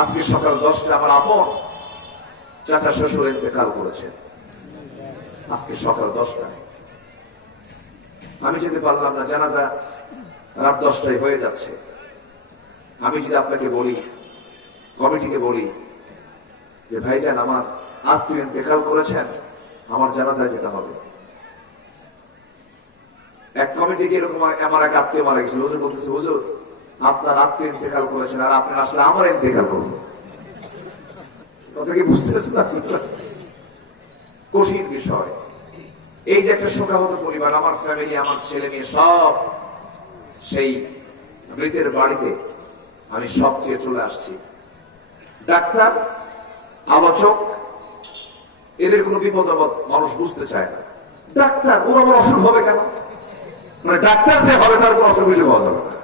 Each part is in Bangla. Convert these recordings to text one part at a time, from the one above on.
আজকে সকাল দশটা আমার আপন চাচা শ্বশুর ইন্তেকাল করেছেন আজকে সকাল দশটায়। আমি যেতে পারলাম না, জানাজা রাত দশটায় হয়ে যাচ্ছে। আমি যদি আপনাকে বলি, কমিটিকে বলি, যে ভাইজান, আমার আত্মীয় ইন্তেকাল করেছেন, আমার জানাজায় যেতে হবে। এক কমিটি এরকম আমার এক আত্মীয় মারা গেছিল, হুজুর বলতেছে, হুজুর আপনার আত্মীয় ইন্তেকাল করেছেন আর আপনি আসলে আমার ইন্তেকাল করবেন। কথা কি বুঝতেছেন আপনারা? কঠিন বিষয়। এই যে একটা শোকাহত পরিবার, আমার ফ্যামিলি আমার ছেলে মেয়ে সব সেই মৃতের বাড়িতে আমি সব থেকে চলে আসছি। ডাক্তার আলোচক এদের কোনো বিপদ আপদ মানুষ বুঝতে চায় না। ডাক্তার ওর আমার অসুখ হবে কেন? মানে ডাক্তার যে হবে, তার কোনো অসুখ বিসুখ হওয়া যাবে না।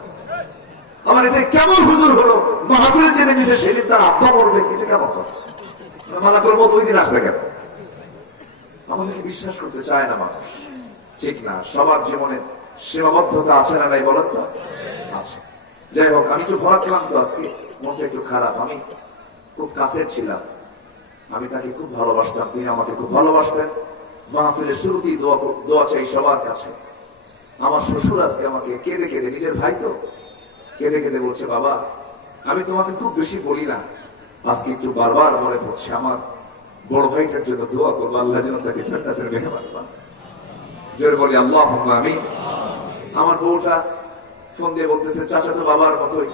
আমার এটা কেমন হুজুর হলো? মাহাতুরের জেনে নিছে সেদিন তার আব্বা মরবে, এটা কেমন কথা? মালা করে মতো ওই দিন আসলে কেন? আমাদেরকে বিশ্বাস করতে চায় না মানুষ। ঠিক না, সবার জীবনে সীমাবদ্ধতা আছে না নাই বলেন তো? আছে। যাই হোক, আমি তো ভরাক্রান্ত আজকে। মনটা একটু খারাপ। আমি খুব কাছের ছিলাম। আমি তাকে খুব ভালোবাসতাম, তিনি আমাকে খুব ভালোবাসতেন। মাহফিলের শুরুতেই দোয়া দোয়া চাই সবার কাছে। আমার শ্বশুর আজকে আমাকে কেঁদে কেঁদে, নিজের ভাই তো? কেঁদে কেঁদে বলছে, বাবা, আমি তোমাকে খুব বেশি বলি না। আজকে একটু বারবার মনে পড়ছে আমার বড় ভাইটার জন্য দোয়া করব, আল্লাহ যেন তাকে মেহমান বানায়। জোরে বলি আল্লাহ আমি আমার বউটা ফোন দিয়ে বলতেছে, চাচা তো বাবার মতোই।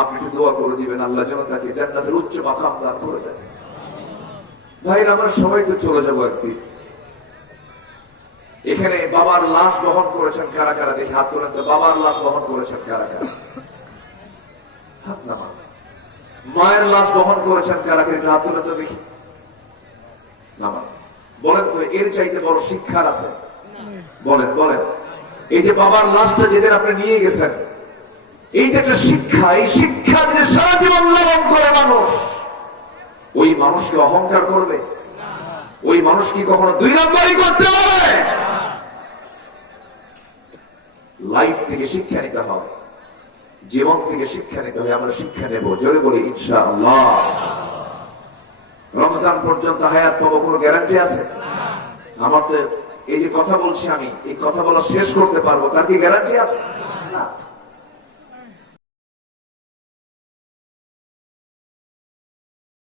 আপনি একটু দোয়া করে দিবেন, আল্লাহ যেন তাকে জান্নাতের উচ্চ মাকাম দান করে দেন। ভাইরা আমরা সবাই তো চলে যাব একদিন। এখানে বাবার লাশ বহন করেছেন কারা কারা? দেখি হাত তোলেন বাবার লাশ বহন করেছেন কারা কারা? হাত নামান। মায়ের লাশ বহন করেছেন কারা কারা? হাত তোলেন তো দেখি। নামান। বলেন তো, এর চাইতে বড় শিক্ষার আছে? বলেন বলেন। এই যে বাবার লাশটা যেদিন আপনি নিয়ে গেছেন, এই যে একটা শিক্ষা, এই শিক্ষা যদি সারা জীবন লালন করে মানুষ। ওই মানুষকে অহংকার করবে? ওই মানুষ কি কখনো দুই নম্বরই করতে পারে? লাইফ থেকে শিক্ষা নিতে হবে। জীবন থেকে শিক্ষা নিতে হবে, আমরা শিক্ষা নেব। জোরে বলি ইচ্ছা আল্লাহ রমজান পর্যন্ত হায়াত পাবো, কোনো গ্যারান্টি আছে? আমার তো এই যে কথা বলছি আমি, এই কথা বলা শেষ করতে পারব, তার কি গ্যারান্টি আছে? না।